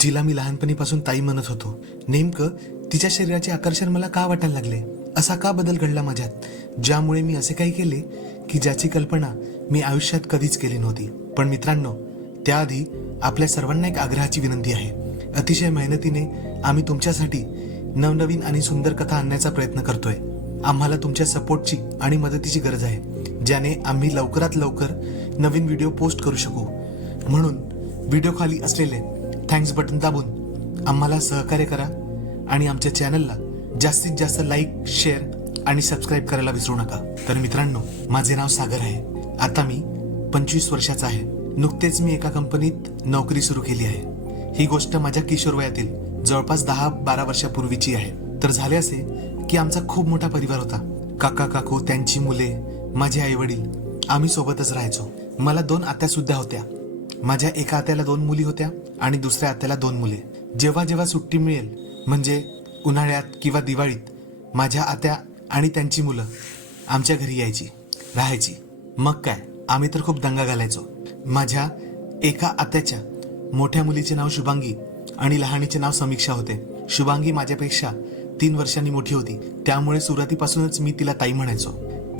जिला मी लहानपणीपासून ताई म्हणत होतो, नेमकं तिच्या शरीराचे आकर्षण मला का वाटायला लागले? असा का बदल घडला माझ्यात, ज्यामुळे मी असे काही केले की ज्याची कल्पना मी आयुष्यात कधीच केली नव्हती? पण मित्रांनो, त्याआधी आपल्या सर्वांना एक आग्रहाची विनंती आहे. अतिशय मेहनतीने आम्ही तुमच्यासाठी नवनवीन आणि सुंदर कथा आणण्याचा प्रयत्न करतोय. आम्हाला तुमच्या सपोर्टची आणि मदतीची गरज आहे, ज्याने आम्ही लवकरात लवकर नवीन व्हिडिओ पोस्ट करू शकू. म्हणून व्हिडिओ खाली असलेले थँक्स बटन दाबून आम्हाला सहकार्य करा आणि आमच्या चॅनलला जास्तीत जास्त लाईक, शेअर आणि सबस्क्राईब करायला विसरू नका. तर मित्रांनो, माझे नाव सागर आहे. आता मी 25 वर्षाचा आहे. नुकतेच मी एका कंपनीत नोकरी सुरू केली आहे. ही गोष्ट माझ्या किशोर वयातील जवळपास 10-12 वर्षापूर्वीची आहे. तर झाले असे की आमचा खूप मोठा परिवार होता. काका काकू, त्यांची मुले, माझे आई वडील, आम्ही सोबतच राहायचो. मला 2 आत्या सुद्धा होत्या. माझ्या एका आत्याला 2 मुली होत्या आणि दुसऱ्या आत्याला 2 मुले. जेव्हा जेव्हा सुट्टी मिळेल, म्हणजे उन्हाळ्यात किंवा दिवाळीत, माझ्या आत्या आणि त्यांची मुलं आमच्या घरी यायची, राहायची. मग काय, आम्ही तर खूप दंगा घालायचो. माझ्या एका आत्याच्या मोठ्या मुलीचे नाव शुभांगी आणि लहानीचे नाव समीक्षा होते. शुभांगी माझ्यापेक्षा 3 वर्षांनी मोठी होती, त्यामुळे सुरुवातीपासूनच मी तिला ताई म्हणायचो.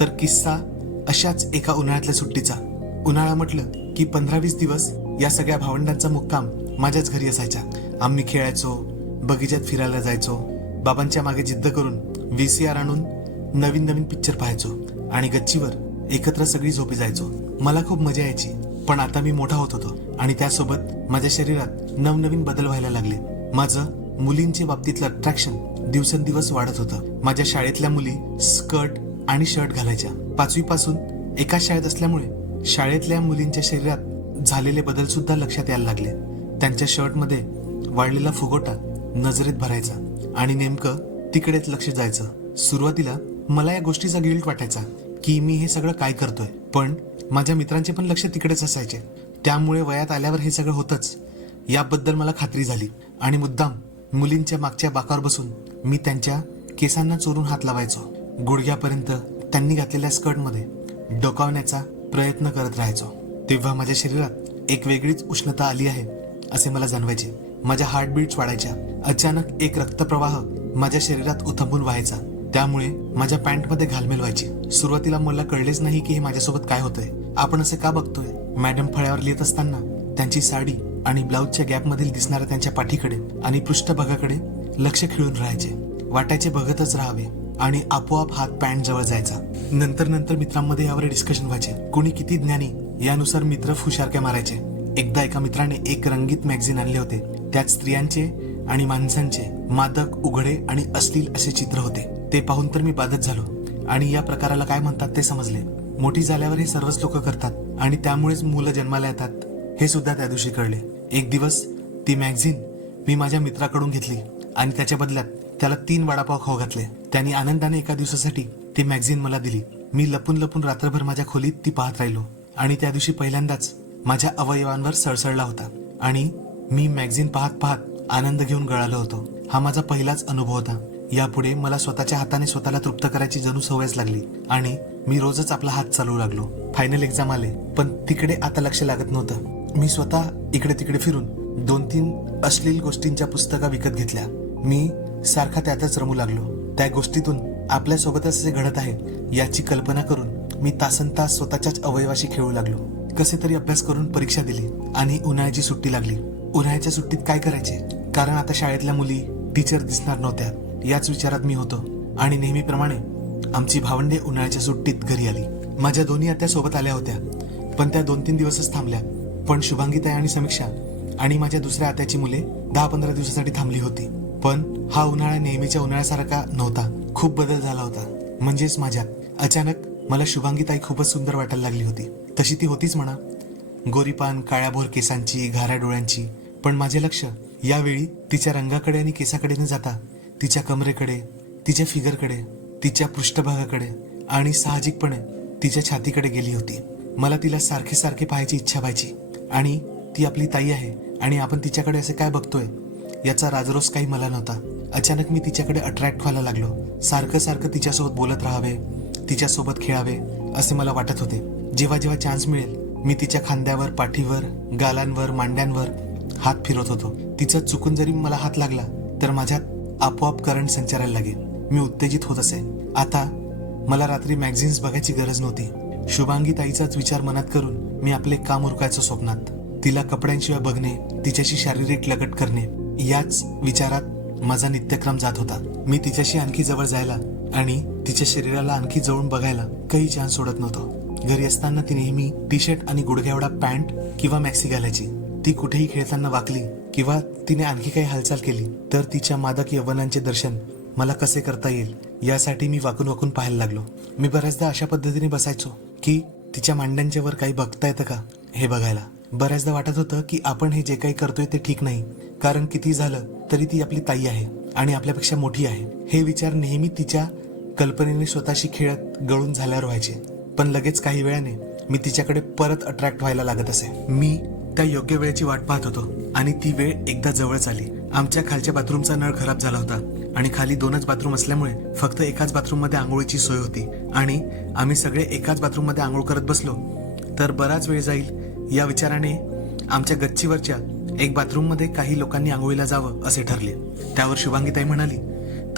तर किस्सा अशाच एका उन्हाळ्यातल्या सुट्टीचा. उन्हाळा म्हटलं की 15-20 दिवस या सगळ्या भावंडांचा मुक्काम माझ्याच घरी असायचा. आम्ही खेळायचो, बगीचात फिरायला जायचो, बाबांच्या मागे जिद्द करून VCR आणून नवीन नवीन पिक्चर पाहायचो आणि गच्चीवर एकत्र सगळी झोपी जायचो. मला खूप मजा यायची. पण आता मी मोठा होत होतो आणि त्यासोबत माझ्या शरीरात नवनवीन बदल व्हायला लागले. माझं मुलींच्या बाबतीतलं अट्रॅक्शन दिवसेंदिवस वाढत होतं. माझ्या शाळेतल्या मुली स्कर्ट आणि शर्ट घालायच्या. 5वी पासून एकाच शाळेत असल्यामुळे शाळेतल्या मुलींच्या शरीरात झालेले बदल सुद्धा लक्षात यायला लागले. त्यांच्या शर्टमध्ये वाढलेला फुगोटा नजरेत भरायचा आणि नेमकं तिकडेच लक्ष जायचं. सुरुवातीला मला या गोष्टीचा गिल्ट वाटायचा की मी हे सगळं काय करतोय, पण माझ्या मित्रांचे पण लक्ष तिकडेच असायचे. त्यामुळे वयात आल्यावर हे सगळं होतच याबद्दल मला खात्री झाली आणि मुद्दाम मुलींच्या मागच्या बाकावर बसून मी त्यांच्या केसांना चोरून हात लावायचो. गुडघ्यापर्यंत त्यांनी घातलेल्या स्कर्टमध्ये डोकावण्याचा प्रयत्न करत राहायचो. तेव्हा माझ्या शरीरात एक वेगळीच उष्णता आली आहे असे मला जाणवायचे. माझ्या हार्टबीट्स वाढायच्या. अचानक एक रक्तप्रवाह माझ्या शरीरात उथंबून व्हायचा. त्यामुळे माझ्या पॅन्टमध्ये घालमेल व्हायची. सुरुवातीला मला कळलेच नाही की हे माझ्यासोबत काय होतंय. आपण असे का बघतोय? मॅडम फळ्यावर लिहित असताना त्यांची साडी आणि ब्लाऊजच्या गॅपमधील दिसणाऱ्या त्यांच्या पाठीकडे आणि पृष्ठभागाकडे लक्ष खिळून राहायचे. वाटायचे बघतच राहावे आणि आपोआप हात पॅन्ट जवळ जायचा. नंतर मित्रांमध्ये यावर डिस्कशन व्हायचे. कुणी किती ज्ञानी यानुसार मित्र फुशारक्या मारायचे. एकदा एका मित्राने एक रंगीत मॅगझिन आणले होते. त्यात स्त्रियांचे आणि माणसांचे मादक, उघडे आणि अश्लील असे चित्र होते. ते पाहून तर मी बाधत झालो आणि या प्रकाराला काय म्हणतात ते समजले. मोठी झाल्यावर हे सर्वच लोक करतात आणि त्यामुळेच मुलं जन्माला येतात हे सुद्धा त्या दिवशी कळले. एक दिवस ती मॅगझिन मी माझ्या मित्राकडून घेतली आणि त्याच्या बदल्यात त्याला 3 वडापाव खाऊ घातले. त्यांनी आनंदाने एका दिवसासाठी ती मॅगझिन मला दिली. मी लपून लपून रात्रभर माझ्या खोलीत ती पाहत राहिलो आणि त्या दिवशी पहिल्यांदाच माझ्या अवयवांवर सळसळला होता आणि मी मॅगझिन पाहत पाहत आनंद घेऊन गळालो होतो. हा माझा पहिलाच अनुभव होता. यापुढे मला स्वतःच्या हाताने स्वतःला तृप्त करायची जणू सवयच लागली आणि मी रोजच आपला हात चालवू लागलो. फायनल एक्झाम आले, पण तिकडे आता लक्ष लागत नव्हतं. मी स्वतः इकडे तिकडे फिरून 2-3 अश्लील गोष्टींच्या पुस्तका विकत घेतल्या. मी सारखा त्यातच रमू लागलो. त्या गोष्टीतून आपल्यासोबतच असे घडत आहे याची कल्पना करून मी तासनतास स्वतःच्याच अवयवाशी खेळू लागलो. कसे तरी अभ्यास करून परीक्षा दिली आणि उन्हाळ्याची सुट्टी लागली. उन्हाळ्याच्या सुट्टीत काय करायचे, कारण आता शाळेतल्या मुली, टीचर दिसणार नव्हत्या याच विचारात मी होतो आणि नेहमीप्रमाणे आमची भावंडे उन्हाळ्याच्या सुट्टीत घरी आली. माझ्या दोन्ही आत्या सोबत आल्या होत्या, पण त्या 2-3 दिवसच थांबल्या. पण शुभांगीताई आणि समीक्षा आणि माझ्या दुसऱ्या आत्याची मुले 10-15 दिवसासाठी थांबली होती. पण हा उन्हाळा नेहमीच्या उन्हाळ्यासारखा नव्हता. खूप बदल झाला होता. म्हणजेच माझ्यात. अचानक मला शुभांगीताई खूपच सुंदर वाटायला लागली होती. तशी ती होतीच म्हणा, गोरीपान, काळ्याभोर केसांची, घाऱ्या डोळ्यांची. पण माझे लक्ष यावेळी तिच्या रंगाकडे आणि केसाकडे न जाता तिच्या कमरेकडे, तिच्या फिगरकडे, तिच्या पृष्ठभागाकडे आणि साहजिकपणे तिच्या छातीकडे गेली होती. मला तिला सारखे सारखे पाहायची इच्छा व्हायची आणि ती आपली ताई आहे आणि आपण तिच्याकडे असे काय बघतोय याचा राजरोस काही मला नव्हता. अचानक मी तिच्याकडे अट्रॅक्ट व्हायला लागलो. सारखं तिच्यासोबत बोलत राहावे, तिच्यासोबत खेळावे असे मला वाटत होते. जेव्हा जेव्हा चान्स मिळेल मी तिच्या खांद्यावर, पाठीवर, गालांवर, मांड्यांवर हात फिरवत होतो. तिचा चुकून जरी मला हात लागला तर माझ्यात आपोआप करंट संचारायला लागे. मी उत्तेजित होत असे. आता मला रात्री मॅगझिन्स बघायची गरज नव्हती. शुभांगी ताईचाच विचार मनात करून मी आपले काम उरकायचो स्वप्नात. तिला कपड्यांशिवाय बघणे, तिच्याशी शारीरिक लगट करणे, याच विचारात माझा नित्यक्रम जात होता. मी तिच्याशी आणखी जवळ जायला आणि तिच्या शरीराला आणखी जवळून बघायला काही चान्स सोडत नव्हतो. घरी असताना ती नेहमी टी शर्ट आणि गुडघ्याएवढा पॅन्ट किंवा मॅक्सी घालायची. ती कुठेही खेळताना वाकली किंवा तिने आणखी काही हालचाल केली तर तिच्या मादक यव्वनांचे दर्शन मला कसे करता येईल यासाठी मी वाकून वाकून पाहायला लागलो. मी बऱ्याचदा अशा पद्धतीने बसायचो की तिच्या मांड्यांच्या वर काही बघता येतं का हे बघायला. बऱ्याचदा वाटत होतं की आपण हे जे काही करतोय ते ठीक नाही, कारण किती झालं तरी ती आपली ताई आहे आणि आपल्यापेक्षा मोठी आहे. हे विचार नेहमी तिच्या कल्पनेने स्वतःशी खेळत गळून झाल्यावर व्हायचे. पण लगेच काही वेळाने मी तिच्याकडे परत अट्रॅक्ट व्हायला लागत असे. मी त्या योग्य वेळेची वाट पाहत होतो आणि ती वेळ एकदा जवळच आली. आमच्या खालच्या बाथरूमचा नळ खराब झाला होता आणि खाली 2च बाथरूम असल्यामुळे फक्त एकाच बाथरूम मध्ये आंघोळीची सोय होती आणि आम्ही सगळे एकाच बाथरूम मध्ये आंघोळ करत बसलो तर बराच वेळ जाईल या विचाराने आमच्या गच्चीवरच्या एक बाथरूम मध्ये काही लोकांनी आंघोळीला जावं असे ठरले. त्यावर शुभांगीताई म्हणाली,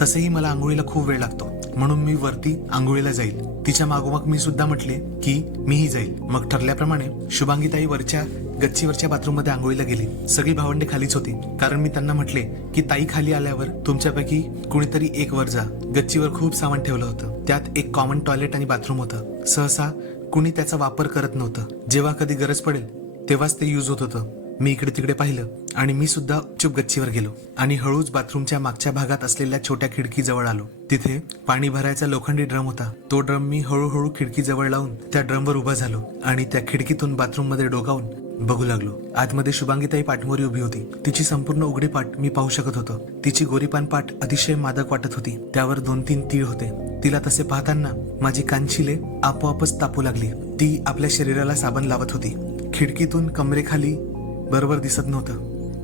तसेही मला आंघोळीला खूप वेळ लागतो म्हणून मी वरती आंघोळीला जाईल. तिच्या मागोमाग मी सुद्धा म्हटले की मीही जाईल. मग ठरल्याप्रमाणे शुभांगीताई वरच्या गच्चीवरच्या बाथरूम मध्ये आंघोळीला गेली. सगळी भावंडे खालीच होती कारण मी त्यांना म्हटले की ताई खाली आल्यावर तुमच्यापैकी कुणीतरी एक वर जा. गच्चीवर खूप सामान ठेवलं होतं. त्यात एक कॉमन टॉयलेट आणि बाथरूम होतं. सहसा कुणी त्याचा वापर करत नव्हतं. जेव्हा कधी गरज पडेल तेव्हाच ते यूज होत होतं. मी इकडे तिकडे पाहिलं आणि मी सुद्धा चुप गच्चीवर गेलो आणि हळूच बाथरूमच्या मागच्या भागात असलेल्या छोट्या खिडकी जवळ आलो. तिथे पाणी भरायचा लोखंडी ड्रम होता. तो ड्रम मी हळूहळू खिडकी जवळ लावून त्या ड्रमवर उभा झालो आणि त्या खिडकीतून बाथरूम मध्ये डोकावून बघू लागलो. आतमध्ये शुभांगीताई पाठमोरी उभी होती. तिची संपूर्ण उघडी पाठ मी पाहू शकत होतो. तिची गोरीपान पाठ अतिशय मादक वाटत होती. त्यावर 2-3 तीळ होते. तिला तसे पाहताना माझी कानशिले आपोआपच तापू लागली. ती आपल्या शरीराला साबण लावत होती. खिडकीतून कमरेखाली बरोबर दिसत नव्हतं.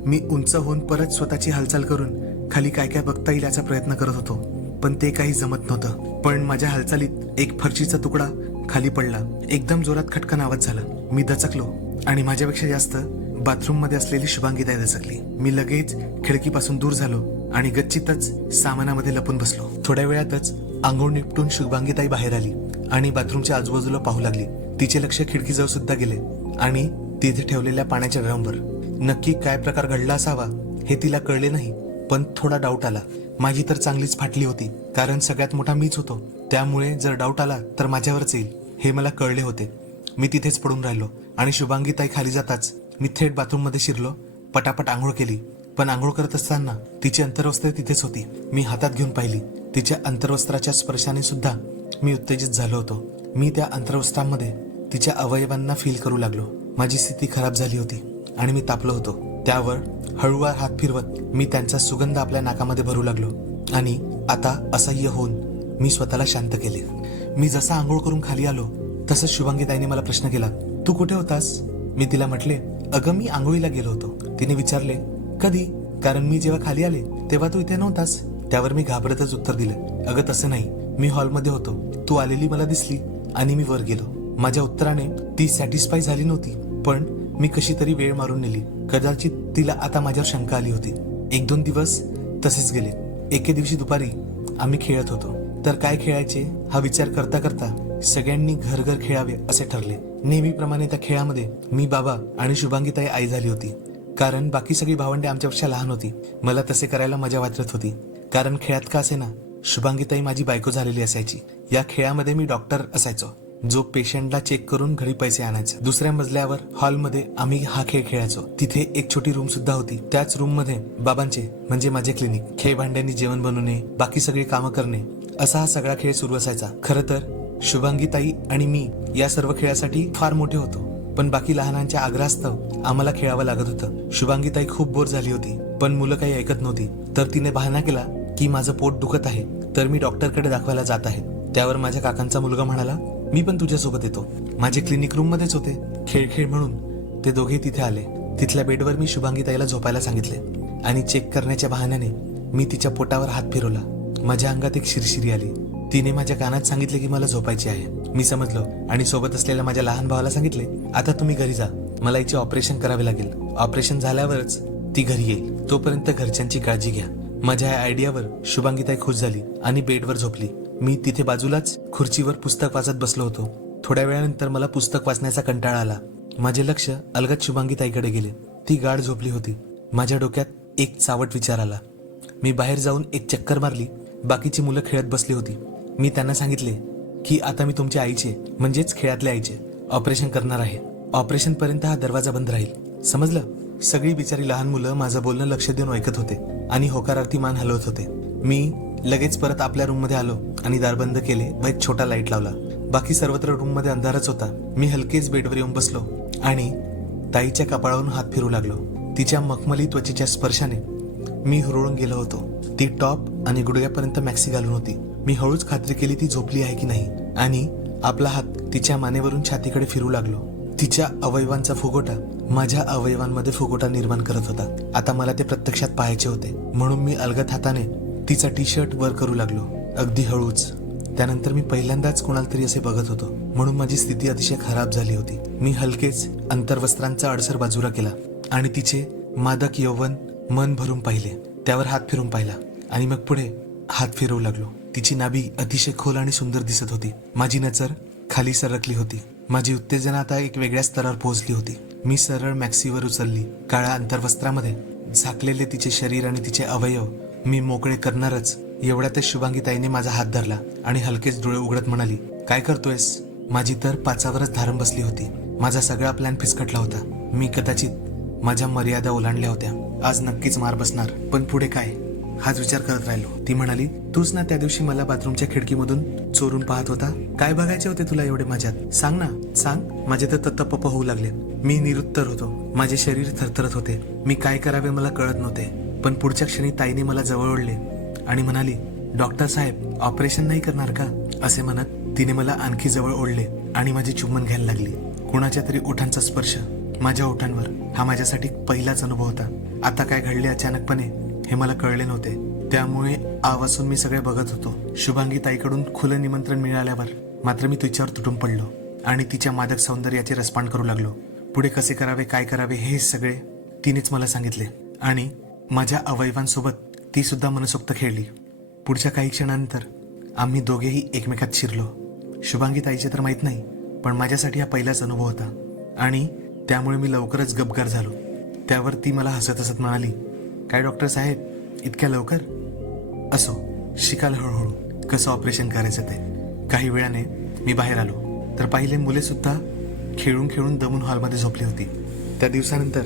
मी उंच होऊन परत स्वतःची हालचाल करून खाली काय काय बघता येईल याचा प्रयत्न करत होतो पण ते काही जमत नव्हतं. पण माझ्या हालचालीत एक फरशीचा तुकडा खाली पडला. एकदम जोरात खटकन आवाज झाला. मी दचकलो आणि माझ्यापेक्षा जास्त बाथरूम मध्ये असलेली शुभांगीताई दचकली. मी लगेच खिडकीपासून दूर झालो आणि गच्चीतच सामानामध्ये लपून बसलो. थोड्या वेळातच आंघोळ निपटून शुभांगीताई बाहेर आली आणि बाथरूमच्या आजूबाजूला पाहू लागली. तिचे लक्ष खिडकीजवळ सुद्धा गेले आणि तिथे ठेवलेल्या पाण्याच्या ड्रमवर. नक्की काय प्रकार घडला असावा हे तिला कळले नाही पण थोडा डाऊट आला. माझी तर चांगलीच फाटली होती कारण सगळ्यात मोठा मीच होतो. त्यामुळे जर डाऊट आला तर माझ्यावरच येईल हे मला कळले होते. मी तिथेच पडून राहिलो आणि शुभांगीताई खाली जाताच मी थेट बाथरूम मध्ये शिरलो. पटापट आंघोळ केली पण आंघोळ करत असताना तिची अंतर्वस्त्र तिथेच होती. मी हातात घेऊन पाहिली. तिच्या अंतर्वस्त्राच्या स्पर्शाने सुद्धा मी उत्तेजित झालो होतो. मी त्या अंतर्वस्त्रामध्ये तिच्या अवयवांना फील करू लागलो. माझी स्थिती खराब झाली होती आणि मी तापलो होतो. त्यावर हळूवार हात फिरवत मी त्यांचा सुगंध आपल्या नाकामध्ये भरू लागलो आणि आता असह्य होऊन मी स्वतःला शांत केले. मी जसा आंघोळ करून खाली आलो तसंच शुभांगीताईने मला प्रश्न केला, तू कुठे होतास? मी तिला म्हटले, अगं मी आंघोळीला गेलो होतो. तिने विचारले, कधी? कारण मी जेव्हा खाली आले तेव्हा तू इथे नव्हतास. त्यावर मी घाबरतच उत्तर दिलं, अगं तसं नाही, मी हॉलमध्ये होतो. तू आलेली मला दिसली आणि मी वर गेलो. माझ्या उत्तराने ती सॅटिस्फाय झाली नव्हती पण मी कशी तरी वेळ मारून नेली. कदाचित तिला आता माझ्यावर शंका आली होती. 1-2 दिवस तसेच गेले. एके दिवशी दुपारी आम्ही खेळत होतो. तर काय खेळायचे हा विचार करता करता सगळ्यांनी घर घर खेळावे असे ठरले. नेहमीप्रमाणे त्या खेळामध्ये मी बाबा आणि शुभांगीताई आई झाली होती कारण बाकी सगळी भावंडे आमच्यापेक्षा लहान होती. मला तसे करायला मजा वाटत होती कारण खेळात का असे ना शुभांगीताई माझी बायको झालेली असायची. या खेळामध्ये मी डॉक्टर असायचो जो पेशंटला चेक करून घरी पैसे आणायचा. दुसऱ्या मजल्यावर हॉलमध्ये आम्ही हा खेळ खेळायचो. तिथे एक छोटी रूम सुद्धा होती. त्याच रूम मध्ये बाबांचे म्हणजे माझे क्लिनिक, खेळ भांड्यांनी जेवण बनवणे, बाकी सगळी कामं करणे असा हा सगळा खेळ सुरू असायचा. खरं तर शुभांगीताई आणि मी या सर्व खेळासाठी फार मोठे होतो पण बाकी लहानांच्या आग्रहास्तव आम्हाला खेळावं लागत होतं. शुभांगीताई खूप बोर झाली होती पण मुलं काही ऐकत नव्हती. तर तिने बहाणा केला की माझं पोट दुखत आहे तर मी डॉक्टरकडे दाखवायला जात आहे. त्यावर माझ्या काकांचा मुलगा म्हणाला, मी पण तुझ्यासोबत येतो. माझे क्लिनिक रूम मध्येच होते. खेळ खेळ म्हणून ते दोघे तिथे आले. तिथल्या बेडवर मी शुभांगीताईला झोपायला सांगितले आणि चेक करण्याच्या बहाण्याने मी तिच्या पोटावर हात फिरवला. माझ्या अंगात एक शिरशिरी आली. तिने माझ्या कानात सांगितले की मला झोपायचे आहे. मी समजलो आणि सोबत असलेल्या माझ्या लहान भावाला सांगितले, आता तुम्ही घरी जा, मला हिचे ऑपरेशन करावे लागेल. ऑपरेशन झाल्यावरच ती घरी येईल, तोपर्यंत घरच्यांची काळजी घ्या. माझ्या या आयडियावर शुभांगीताई खुश झाली आणि बेडवर झोपली. मी तिथे बाजूलाच खुर्चीवर पुस्तक वाचत बसलो होतो. थोड्या वेळानंतर मला पुस्तक वाचण्याचा कंटाळा आला. माझे लक्ष अलगद शुभांगीताईकडे गेले. ती गाढ झोपली होती. माझ्या डोक्यात एक चावट विचार आला. मी बाहेर जाऊन एक चक्कर मारली. बाकीची मुलं खेळत बसली होती. मी त्यांना सांगितले की आता मी तुमच्या आईचे म्हणजेच खेळातल्या आईचे ऑपरेशन करणार आहे. ऑपरेशन पर्यंत हा दरवाजा बंद राहील, समजलं? सगळी बिचारी लहान मुलं माझं बोलणं लक्ष देऊन ऐकत होते आणि होकारार्थी मान हलवत होते. मी लगेच परत आपल्या रूममध्ये आलो आणि दार बंद केले व एक छोटा लाईट लावला. बाकी सर्वत्र रूममध्ये अंधारच होता. मी हलकेच बेडवर येऊन बसलो आणि ताईच्या कपाळावरून हात फिरू लागलो. तिच्या मखमली त्वचेच्या स्पर्शाने मी हुरळून गेलो होतो. ती टॉप आणि गुडघ्यापर्यंत मॅक्सी घालून होती. मी हळूच खात्री केली ती झोपली आहे की नाही आणि आपला हात तिच्या मानेवरून छातीकडे फिरू लागलो. तिच्या अवयवांचा फुगोटा माझ्या अवयवांमध्ये फुगोटा निर्माण करत होता. आता मला ते प्रत्यक्षात पाहायचे होते, म्हणून मी अलगद हाताने तिचा टी शर्ट वर करू लागलो, अगदी हळूच. त्यानंतर मी पहिल्यांदाच कोणाला तरी असे बघत होतो, म्हणून माझी स्थिती अतिशय खराब झाली होती. मी हलकेच अंतर्वस्त्रांचा अडसर बाजूला केला आणि तिचे मादक यौवन मन भरून पाहिले. त्यावर हात फिरून पाहिला आणि मग पुढे हात फिरवू लागलो. तिची नाभी अतिशय खोल आणि सुंदर दिसत होती. माझी नजर खाली सरकली होती. माझी उत्तेजना आता एक वेगळ्या स्तरावर पोहोचली होती. मी सरळ मॅक्सीवर उचलली. काळ्या अंतर्वस्त्रामध्ये झाकलेले तिचे शरीर आणि तिचे अवयव मी मोकळे करणारच एवढ्यातच शुभांगीताईने माझा हात धरला आणि हलकेच डोळे उघडत म्हणाली, काय करतोयस? माझी तर पाचावरच धारम बसली होती. माझा सगळा प्लॅन फिसकटला होता. मी कदाचित माझ्या मर्यादा ओलांडल्या होत्या. आज नक्कीच मार बसणार, पण पुढे काय हाच विचार करत राहिलो. ती म्हणाली, तूच ना त्या दिवशी मला बाथरूमच्या खिडकीमधून चोरून पाहत होता. काय बघायचे होते तुला एवढे माझ्यात? सांग ना, सांग. माझे तर तत्तपप होऊ लागले. मी निरुत्तर होतो. माझे शरीर थरथरत होते. मी काय करावे मला कळत नव्हते. पण पुढच्या क्षणी ताईने मला जवळ ओढले आणि म्हणाली, डॉक्टर साहेब ऑपरेशन नाही करणार का? असे म्हणत तिने मला आणखी जवळ ओढले आणि माझी चुंबन घ्यायला लागली. कोणाच्या तरी ओठांचा स्पर्श माझ्या ओठांवर हा माझ्यासाठी पहिलाच अनुभव होता. आता काय घडले अचानकपणे हे मला कळले नव्हते. त्यामुळे आवासून मी सगळे बघत होतो. शुभांगी ताईकडून खुलं निमंत्रण मिळाल्यावर मात्र मी तिच्यावर तुटून पडलो आणि तिच्या मादक सौंदर्याचे रसपान करू लागलो. पुढे कसे करावे, काय करावे हे सगळे तिनेच मला सांगितले आणि माझ्या अवयवांसोबत ती सुद्धा मनसोक्त खेळली. पुढच्या काही क्षणांनंतर आम्ही दोघेही एकमेकात शिरलो. शुभांगी ताईचे तर माहीत नाही, पण माझ्यासाठी हा पहिलाच अनुभव होता आणि त्यामुळे मी लवकरच गपगार झालो. त्यावर ती मला हसत हसत म्हणाली, काय डॉक्टर साहेब इतक्या लवकर? असो, शिकाल हळूहळू कसं ऑपरेशन करायचं ते. काही वेळाने मी बाहेर आलो तर पाहिले मुले सुद्धा खेळून खेळून दमून हॉलमध्ये झोपली होती. त्या दिवसानंतर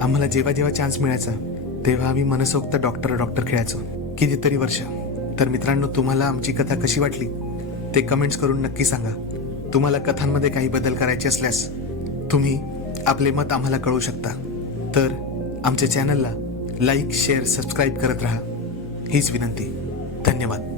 आम्हाला जेव्हा जेव्हा चान्स मिळायचा तेव्हा आम्ही मनसोक्त डॉक्टर खेळायचो. कितीतरी वर्ष. तर मित्रांनो, तुम्हाला आमची कथा कशी वाटली ते कमेंट्स करून नक्की सांगा. तुम्हाला कथांमध्ये काही बदल करायचे असल्यास तुम्ही आपले मत आम्हाला कळवू शकता. तर आमच्या चॅनलला लाईक, शेअर, सबस्क्राईब करत राहा हीच विनंती. धन्यवाद.